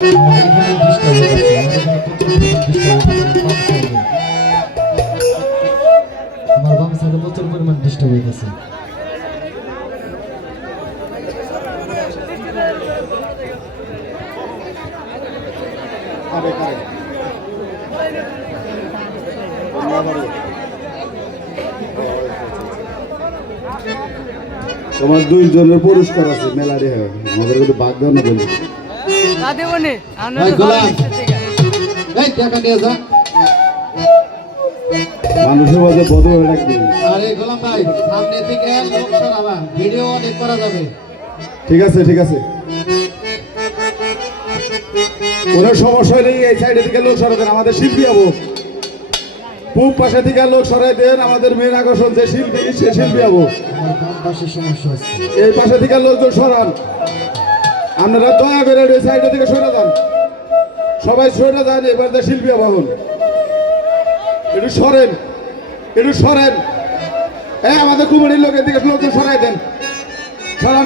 আমার বাম সাইডে প্রচুর পরিমাণ ডিস্টার্ব হয়ে গেছে। তোমার দুইজনের পুরস্কার আছে মেলারে আমাদের কিন্তু ভাগ দেওয়া না বলি মানুষের মাঝে বদল হয়ে রাখবি। আরে গোলাম ভাই সামনে থেকে লোক সরাবা, ভিডিও অনেক করা যাবে। ঠিক আছে ঠিক আছে, কোনো সমস্যা নেই। এই সাইডে থেকে লোক সরাবেন, আমাদের শিল্পী যাবো। পূব পাশে থেকে লোক সরাই দেন, আমাদের মেন আকর্ষণ যে শিল্পী সে শিল্পী যাবো। সমস্যা হচ্ছে, এই পাশে থেকে লোকজন সরান, আপনারা দয়া করে এই সাইডে থেকে সরে যান, সবাই সরে যান। এবার যে শিল্পী যাবো, একটু সরেন, একটু সরেন। আমাদের কুমিরের লোকের দিকে লোকজন সরাই দেন, সরান।